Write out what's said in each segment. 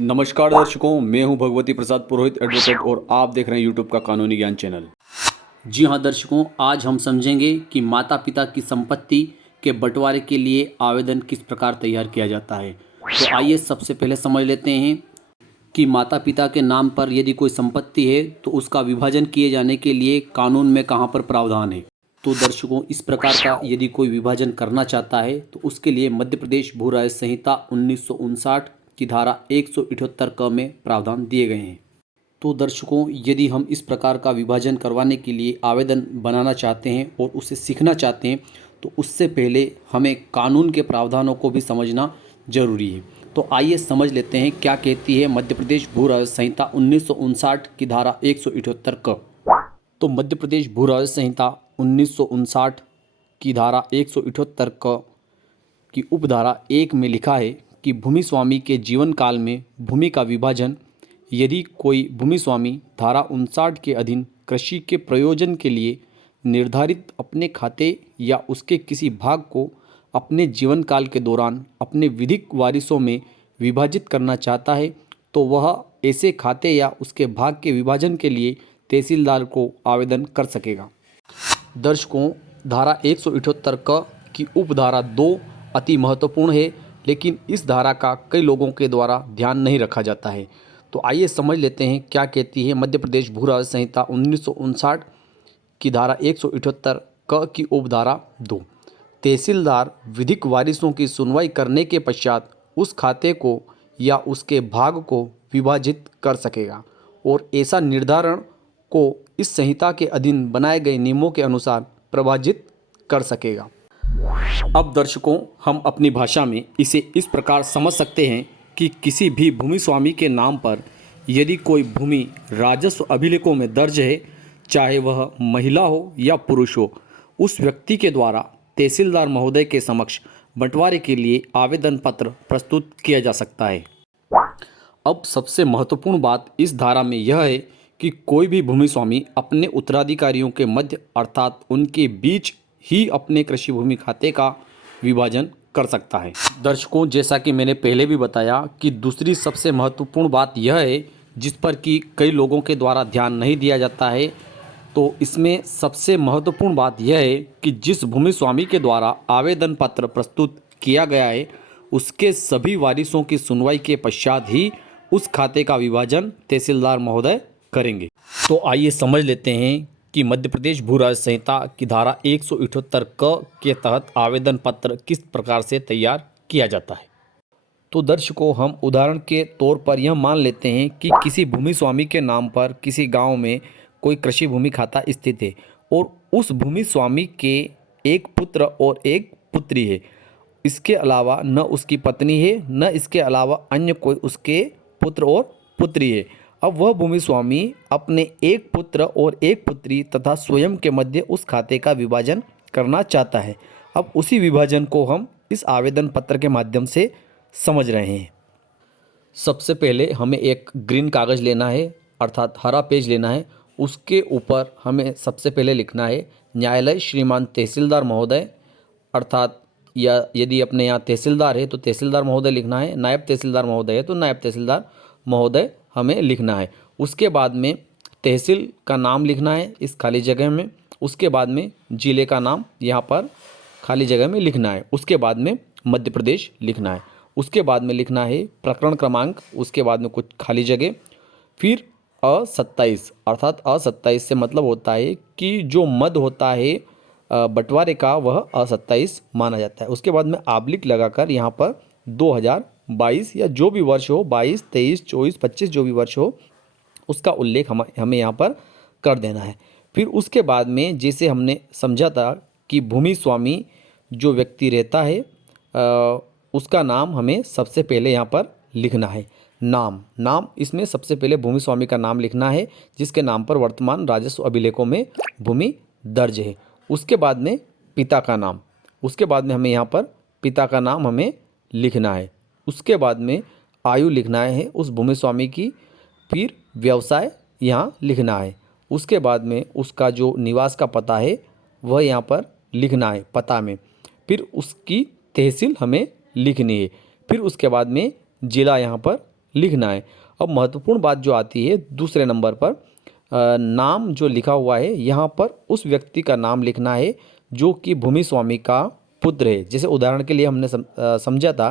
नमस्कार दर्शकों, मैं हूं भगवती प्रसाद पुरोहित एडवोकेट और आप देख रहे हैं यूट्यूब का कानूनी ज्ञान चैनल। जी हां दर्शकों, आज हम समझेंगे कि माता पिता की संपत्ति के बंटवारे के लिए आवेदन किस प्रकार तैयार किया जाता है। तो आइए सबसे पहले समझ लेते हैं कि माता पिता के नाम पर यदि कोई संपत्ति है तो उसका विभाजन किए जाने के लिए कानून में कहाँ पर प्रावधान है। तो दर्शकों, इस प्रकार का यदि कोई विभाजन करना चाहता है तो उसके लिए मध्य प्रदेश भू राज्य संहिता 1959 की धारा 178 क में प्रावधान दिए गए हैं। तो दर्शकों, यदि हम इस प्रकार का विभाजन करवाने के लिए आवेदन बनाना चाहते हैं और उसे सीखना चाहते हैं तो उससे पहले हमें कानून के प्रावधानों को भी समझना जरूरी है। तो आइए समझ लेते हैं क्या कहती है मध्य प्रदेश भू राज्य संहिता 1959 की धारा 178 क। तो मध्य प्रदेश भू राज्य संहिता 1959 की धारा 178 क की उपधारा 1 में लिखा है कि भूमि स्वामी के जीवन काल में भूमि का विभाजन यदि कोई भूमि स्वामी धारा 59 के अधीन कृषि के प्रयोजन के लिए निर्धारित अपने खाते या उसके किसी भाग को अपने जीवन काल के दौरान अपने विधिक वारिसों में विभाजित करना चाहता है तो वह ऐसे खाते या उसके भाग के विभाजन के लिए तहसीलदार को आवेदन कर सकेगा। दर्शकों, धारा 178 क की उपधारा 2 अति महत्वपूर्ण है, लेकिन इस धारा का कई लोगों के द्वारा ध्यान नहीं रखा जाता है। तो आइए समझ लेते हैं क्या कहती है मध्य प्रदेश भू राज्य संहिता 1959 की धारा 178 क की उपधारा 2। तहसीलदार विधिक वारिसों की सुनवाई करने के पश्चात उस खाते को या उसके भाग को विभाजित कर सकेगा और ऐसा निर्धारण को इस संहिता के अधीन बनाए गए नियमों के अनुसार प्रभाजित कर सकेगा। अब दर्शकों, हम अपनी भाषा में इसे इस प्रकार समझ सकते हैं कि किसी भी भूमि स्वामी के नाम पर यदि कोई भूमि राजस्व अभिलेखों में दर्ज है, चाहे वह महिला हो या पुरुष हो, उस व्यक्ति के द्वारा तहसीलदार महोदय के समक्ष बंटवारे के लिए आवेदन पत्र प्रस्तुत किया जा सकता है। अब सबसे महत्वपूर्ण बात इस धारा में यह है कि कोई भी भूमि स्वामी अपने उत्तराधिकारियों के मध्य अर्थात उनके बीच ही अपने कृषि भूमि खाते का विभाजन कर सकता है। दर्शकों, जैसा कि मैंने पहले भी बताया कि दूसरी सबसे महत्वपूर्ण बात यह है जिस पर कि कई लोगों के द्वारा ध्यान नहीं दिया जाता है, तो इसमें सबसे महत्वपूर्ण बात यह है कि जिस भूमि स्वामी के द्वारा आवेदन पत्र प्रस्तुत किया गया है उसके सभी वारिसों की सुनवाई के पश्चात ही उस खाते का विभाजन तहसीलदार महोदय करेंगे। तो आइए समझ लेते हैं कि मध्य प्रदेश भू राज्य संहिता की धारा 178 क के तहत आवेदन पत्र किस प्रकार से तैयार किया जाता है। तो दर्शकों, हम उदाहरण के तौर पर यह मान लेते हैं कि किसी भूमि स्वामी के नाम पर किसी गांव में कोई कृषि भूमि खाता स्थित है और उस भूमि स्वामी के एक पुत्र और एक पुत्री है। इसके अलावा न उसकी पत्नी है न इसके अलावा अन्य कोई उसके पुत्र और पुत्री है। अब वह भूमि स्वामी अपने एक पुत्र और एक पुत्री तथा स्वयं के मध्य उस खाते का विभाजन करना चाहता है। अब उसी विभाजन को हम इस आवेदन पत्र के माध्यम से समझ रहे हैं। सबसे पहले हमें एक ग्रीन कागज़ लेना है अर्थात हरा पेज लेना है। उसके ऊपर हमें सबसे पहले लिखना है न्यायालय श्रीमान तहसीलदार महोदय, अर्थात या यदि अपने यहाँ तहसीलदार है तो तहसीलदार महोदय लिखना है, नायब तहसीलदार महोदय है तो नायब तहसीलदार महोदय हमें लिखना है। उसके बाद में तहसील का नाम लिखना है इस खाली जगह में। उसके बाद में ज़िले का नाम यहाँ पर खाली जगह में लिखना है। उसके बाद में मध्य प्रदेश लिखना है। उसके बाद में लिखना है प्रकरण क्रमांक, उसके बाद में कुछ खाली जगह, फिर अ27 अर्थात अ27 से मतलब होता है कि जो मद होता है बंटवारे का वह अ27 माना जाता है। उसके बाद में आबलिक लगाकर यहाँ पर 2022 या जो भी वर्ष हो 22, 23, 24, 25 जो भी वर्ष हो उसका उल्लेख हमें यहाँ पर कर देना है। फिर उसके बाद में जैसे हमने समझा था कि भूमि स्वामी जो व्यक्ति रहता है उसका नाम हमें सबसे पहले यहाँ पर लिखना है। नाम इसमें सबसे पहले भूमि स्वामी का नाम लिखना है जिसके नाम पर वर्तमान राजस्व अभिलेखों में भूमि दर्ज है। उसके बाद में पिता का नाम, उसके बाद में हमें यहाँ पर पिता का नाम हमें लिखना है। उसके बाद में आयु लिखना है उस भूमि स्वामी की, फिर व्यवसाय यहाँ लिखना है। उसके बाद में उसका जो निवास का पता है वह यहाँ पर लिखना है पता में। फिर उसकी तहसील हमें लिखनी है। फिर उसके बाद में ज़िला यहाँ पर लिखना है। अब महत्वपूर्ण बात जो आती है दूसरे नंबर पर, नाम जो लिखा हुआ है यहाँ पर उस व्यक्ति का नाम लिखना है जो कि भूमि स्वामी का पुत्र है। जैसे उदाहरण के लिए हमने समझा था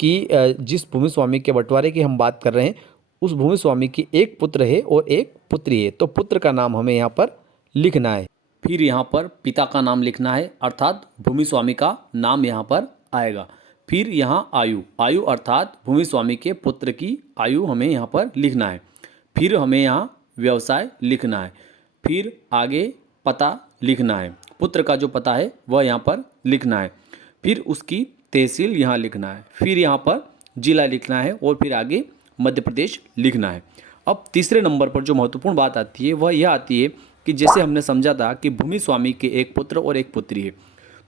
कि जिस भूमि स्वामी के बंटवारे की हम बात कर रहे हैं उस भूमि स्वामी की एक पुत्र है और एक पुत्री है, तो पुत्र का नाम हमें यहाँ पर लिखना है। फिर यहाँ पर पिता का नाम लिखना है, अर्थात भूमि स्वामी का नाम यहाँ पर आएगा। फिर यहाँ आयु, आयु अर्थात भूमि स्वामी के पुत्र की आयु हमें यहाँ पर लिखना है। फिर हमें यहाँ व्यवसाय लिखना है। फिर आगे पता लिखना है, पुत्र का जो पता है वह यहाँ पर लिखना है। फिर उसकी तहसील यहाँ लिखना है। फिर यहाँ पर जिला लिखना है और फिर आगे मध्य प्रदेश लिखना है। अब तीसरे नंबर पर जो महत्वपूर्ण बात आती है वह यह आती है कि जैसे हमने समझा था कि भूमि स्वामी के एक पुत्र और एक पुत्री है,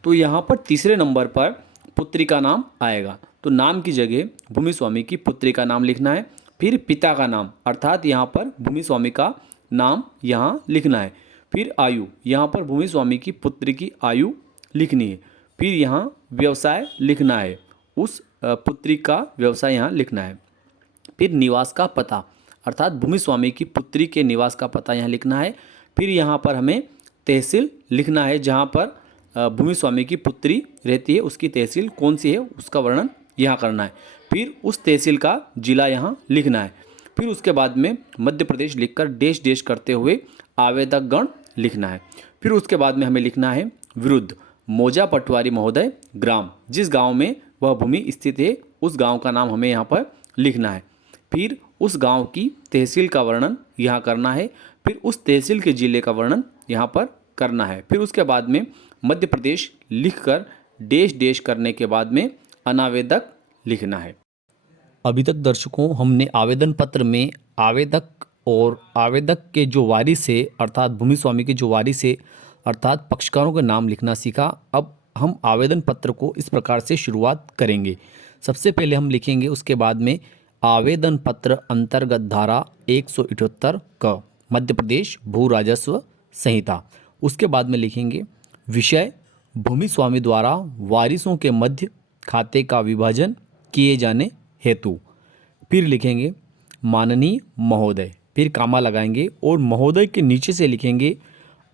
तो यहाँ पर तीसरे नंबर पर पुत्री का नाम आएगा। तो नाम की जगह भूमि स्वामी की पुत्री का नाम लिखना है। फिर पिता का नाम, अर्थात यहाँ पर भूमि स्वामी का नाम यहाँ लिखना है। फिर आयु, यहाँ पर भूमि स्वामी की पुत्री की आयु लिखनी है। फिर यहाँ व्यवसाय लिखना है, उस पुत्री का व्यवसाय यहाँ लिखना है। फिर निवास का पता, अर्थात भूमि स्वामी की पुत्री के निवास का पता यहाँ लिखना है। फिर यहाँ पर हमें तहसील लिखना है, जहाँ पर भूमि स्वामी की पुत्री रहती है उसकी तहसील कौन सी है उसका वर्णन यहाँ करना है। फिर उस तहसील का जिला यहाँ लिखना है। फिर उसके बाद में मध्य प्रदेश लिखकर डैश डैश करते हुए आवेदक गण लिखना है। फिर उसके बाद में हमें लिखना है विरुद्ध मौजा पटवारी महोदय ग्राम, जिस गांव में वह भूमि स्थित है उस गांव का नाम हमें यहाँ पर लिखना है। फिर उस गांव की तहसील का वर्णन यहाँ करना है। फिर उस तहसील के जिले का वर्णन यहाँ पर करना है। फिर उसके बाद में मध्य प्रदेश लिखकर डैश डैश करने के बाद में अनावेदक लिखना है। अभी तक दर्शकों हमने आवेदन पत्र में आवेदक और आवेदक के जो वारिस है अर्थात भूमि स्वामी के जो वारिस है अर्थात पक्षकारों के नाम लिखना सीखा। अब हम आवेदन पत्र को इस प्रकार से शुरुआत करेंगे। सबसे पहले हम लिखेंगे उसके बाद में आवेदन पत्र अंतर्गत धारा 178 क मध्य प्रदेश भू राजस्व संहिता। उसके बाद में लिखेंगे विषय भूमि स्वामी द्वारा वारिसों के मध्य खाते का विभाजन किए जाने हेतु। फिर लिखेंगे माननीय महोदय, फिर कामा लगाएंगे और महोदय के नीचे से लिखेंगे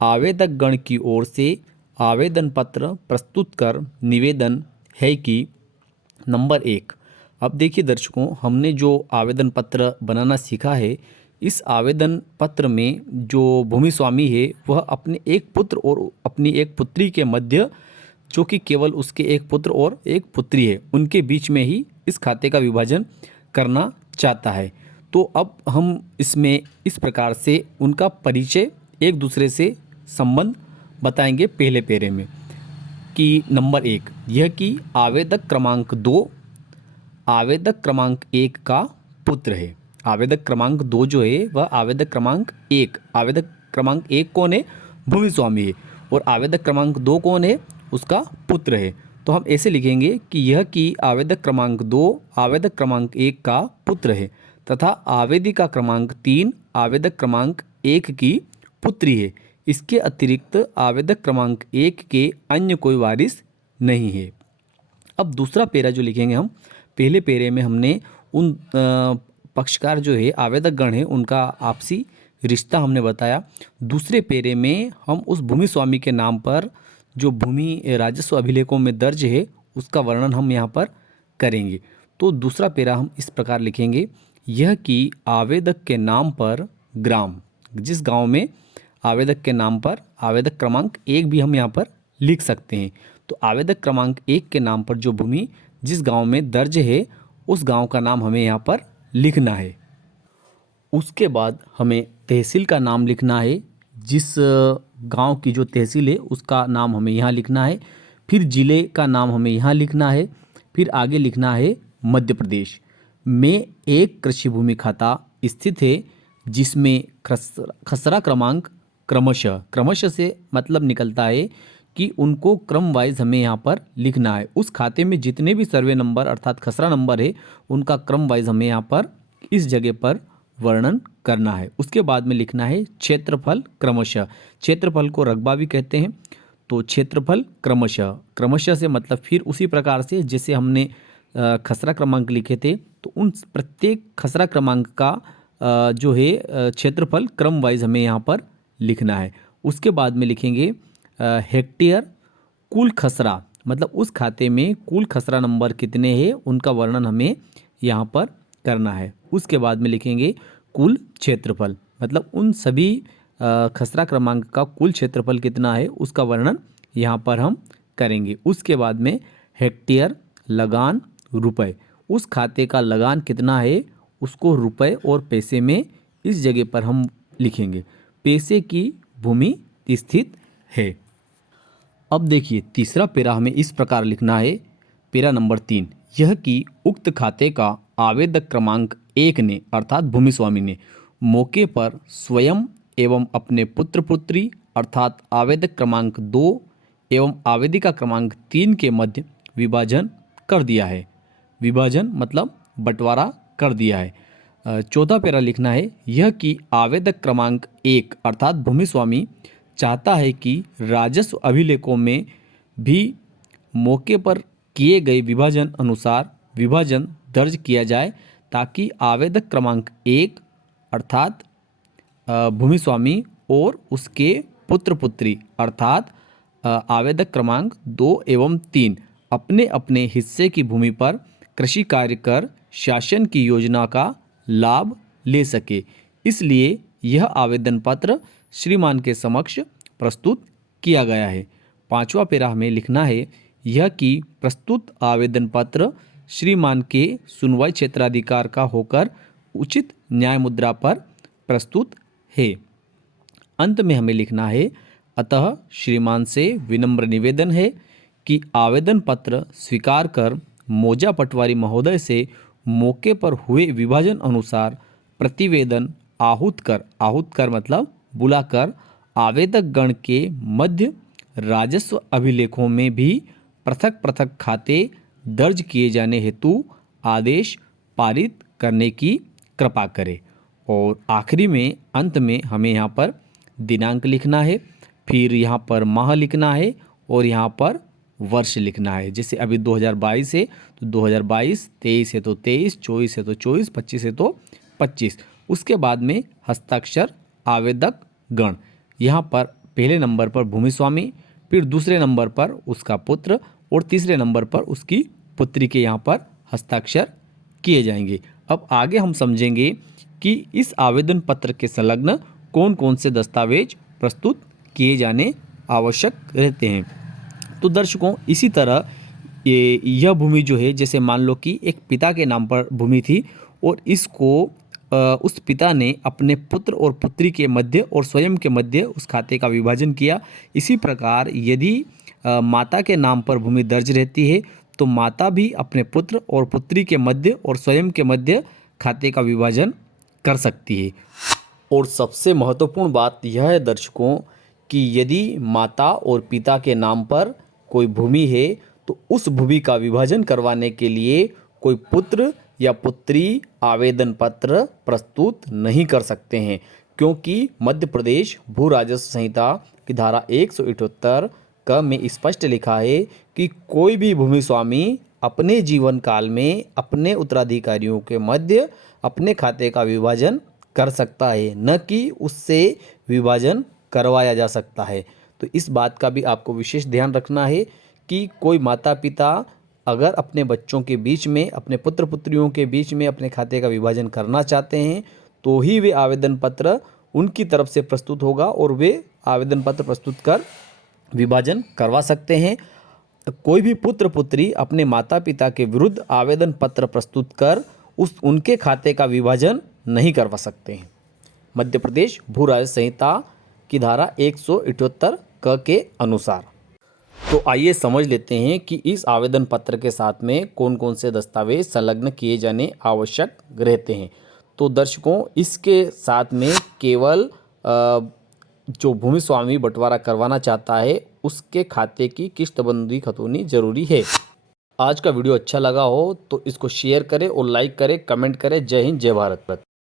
आवेदक गण की ओर से आवेदन पत्र प्रस्तुत कर निवेदन है कि नंबर 1। अब देखिए दर्शकों, हमने जो आवेदन पत्र बनाना सीखा है, इस आवेदन पत्र में जो भूमि स्वामी है वह अपने एक पुत्र और अपनी एक पुत्री के मध्य, जो कि केवल उसके एक पुत्र और एक पुत्री है, उनके बीच में ही इस खाते का विभाजन करना चाहता है। तो अब हम इसमें इस प्रकार से उनका परिचय, एक दूसरे से संबंध बताएंगे पहले पेरे में कि नंबर 1 यह कि आवेदक क्रमांक 2 आवेदक क्रमांक 1 का पुत्र है। आवेदक क्रमांक 2 जो है वह आवेदक क्रमांक 1, आवेदक क्रमांक 1 कौन है? भूमि स्वामी है। और आवेदक क्रमांक 2 कौन है? उसका पुत्र है। तो हम ऐसे लिखेंगे कि यह कि आवेदक क्रमांक 2 आवेदक क्रमांक 1 का पुत्र है तथा आवेदिका क्रमांक 3 आवेदक क्रमांक 1 की पुत्री है। इसके अतिरिक्त आवेदक क्रमांक 1 के अन्य कोई वारिस नहीं है। अब दूसरा पेरा जो लिखेंगे हम, पहले पेरे में हमने उन पक्षकार जो है आवेदक गण है उनका आपसी रिश्ता हमने बताया। दूसरे पेरे में हम उस भूमि स्वामी के नाम पर जो भूमि राजस्व अभिलेखों में दर्ज है उसका वर्णन हम यहाँ पर करेंगे। तो दूसरा पेरा हम इस प्रकार लिखेंगे, यह कि आवेदक के नाम पर ग्राम, जिस गांव में आवेदक के नाम पर आवेदक क्रमांक 1 भी हम यहाँ पर लिख सकते हैं। तो आवेदक क्रमांक 1 के नाम पर जो भूमि जिस गांव में दर्ज है उस गांव का नाम हमें यहाँ पर लिखना है। उसके बाद हमें तहसील का नाम लिखना है, जिस गांव की जो तहसील है उसका नाम हमें यहाँ लिखना है। फिर जिले का नाम हमें यहाँ लिखना है। फिर आगे लिखना है मध्य प्रदेश में एक कृषि भूमि खाता स्थित है जिसमें खसरा क्रमांक क्रमशः से मतलब निकलता है कि उनको क्रम वाइज हमें यहाँ पर लिखना है। उस खाते में जितने भी सर्वे नंबर अर्थात खसरा नंबर है उनका क्रम वाइज हमें यहाँ पर इस जगह पर वर्णन करना है। उसके बाद में लिखना है क्षेत्रफल क्रमशः, क्षेत्रफल को रकबा भी कहते हैं। तो क्षेत्रफल क्रमशः से मतलब फिर उसी प्रकार से जैसे हमने खसरा क्रमांक लिखे थे तो उन प्रत्येक खसरा क्रमांक का जो है क्षेत्रफल क्रम वाइज हमें यहाँ पर लिखना है। उसके बाद में लिखेंगे हेक्टेयर कुल खसरा, मतलब उस खाते में कुल खसरा नंबर कितने हैं उनका वर्णन हमें यहाँ पर करना है। उसके बाद में लिखेंगे कुल क्षेत्रफल, मतलब उन सभी खसरा क्रमांक का कुल क्षेत्रफल कितना है उसका वर्णन यहाँ पर हम करेंगे। उसके बाद में हेक्टेयर लगान रुपए, उस खाते का लगान कितना है उसको रुपए और पैसे में इस जगह पर हम लिखेंगे। पैसे की भूमि स्थित है। अब देखिए तीसरा पेरा हमें इस प्रकार लिखना है, पेरा नंबर 3, यह कि उक्त खाते का आवेदक क्रमांक 1 ने अर्थात भूमि स्वामी ने मौके पर स्वयं एवं अपने पुत्र पुत्री अर्थात आवेदक क्रमांक 2 एवं आवेदिका क्रमांक 3 के मध्य विभाजन कर दिया है। विभाजन मतलब बंटवारा कर दिया है। चौथा पेरा लिखना है, यह कि आवेदक क्रमांक 1 अर्थात भूमि स्वामी चाहता है कि राजस्व अभिलेखों में भी मौके पर किए गए विभाजन अनुसार विभाजन दर्ज किया जाए, ताकि आवेदक क्रमांक 1 अर्थात भूमि स्वामी और उसके पुत्र पुत्री अर्थात आवेदक क्रमांक 2 एवं 3 अपने अपने हिस्से की भूमि पर कृषि कार्य कर शासन की योजना का लाभ ले सके। इसलिए यह आवेदन पत्र श्रीमान के समक्ष प्रस्तुत किया गया है। पांचवा पेरा हमें लिखना है, यह कि प्रस्तुत आवेदन पत्र श्रीमान के सुनवाई क्षेत्राधिकार का होकर उचित न्याय मुद्रा पर प्रस्तुत है। अंत में हमें लिखना है, अतः श्रीमान से विनम्र निवेदन है कि आवेदन पत्र स्वीकार कर मौजा पटवारी महोदय से मौके पर हुए विभाजन अनुसार प्रतिवेदन आहूत कर मतलब बुलाकर आवेदक गण के मध्य राजस्व अभिलेखों में भी पृथक पृथक खाते दर्ज किए जाने हेतु आदेश पारित करने की कृपा करे। और आखिरी में अंत में हमें यहाँ पर दिनांक लिखना है, फिर यहाँ पर माह लिखना है और यहाँ पर वर्ष लिखना है। जैसे अभी 2022 है तो 2022, 23 है तो 23, 24 है तो 24, 25 है तो 25। उसके बाद में हस्ताक्षर आवेदक गण, यहाँ पर पहले नंबर पर भूमि स्वामी, फिर दूसरे नंबर पर उसका पुत्र और तीसरे नंबर पर उसकी पुत्री के यहाँ पर हस्ताक्षर किए जाएंगे। अब आगे हम समझेंगे कि इस आवेदन पत्र के संलग्न कौन कौन से दस्तावेज प्रस्तुत किए जाने आवश्यक रहते हैं। तो दर्शकों इसी तरह यह भूमि जो है, जैसे मान लो कि एक पिता के नाम पर भूमि थी और इसको उस पिता ने अपने पुत्र और पुत्री के मध्य और स्वयं के मध्य उस खाते का विभाजन किया। इसी प्रकार यदि माता के नाम पर भूमि दर्ज रहती है तो माता भी अपने पुत्र और पुत्री के मध्य और स्वयं के मध्य खाते का विभाजन कर सकती है। और सबसे महत्वपूर्ण बात यह है दर्शकों कि यदि माता और पिता के नाम पर कोई भूमि है तो उस भूमि का विभाजन करवाने के लिए कोई पुत्र या पुत्री आवेदन पत्र प्रस्तुत नहीं कर सकते हैं, क्योंकि मध्य प्रदेश भू राजस्व संहिता की धारा 178 क में स्पष्ट लिखा है कि कोई भी भूमि स्वामी अपने जीवन काल में अपने उत्तराधिकारियों के मध्य अपने खाते का विभाजन कर सकता है, न कि उससे विभाजन करवाया जा सकता है। तो इस बात का भी आपको विशेष ध्यान रखना है कि कोई माता पिता अगर अपने बच्चों के बीच में, अपने पुत्र पुत्रियों के बीच में अपने खाते का विभाजन करना चाहते हैं तो ही वे आवेदन पत्र उनकी तरफ से प्रस्तुत होगा और वे आवेदन पत्र प्रस्तुत कर विभाजन करवा सकते हैं। कोई भी पुत्र पुत्री अपने माता पिता के विरुद्ध आवेदन पत्र प्रस्तुत कर उनके खाते का विभाजन नहीं करवा सकते हैं। मध्य प्रदेश भू राजस्व संहिता की धारा 178 क के अनुसार। तो आइए समझ लेते हैं कि इस आवेदन पत्र के साथ में कौन कौन से दस्तावेज संलग्न किए जाने आवश्यक रहते हैं। तो दर्शकों इसके साथ में केवल जो भूमि स्वामी बंटवारा करवाना चाहता है उसके खाते की किश्तबंदी खतौनी जरूरी है। आज का वीडियो अच्छा लगा हो तो इसको शेयर करें और लाइक करें, कमेंट करें। जय हिंद, जय भारत।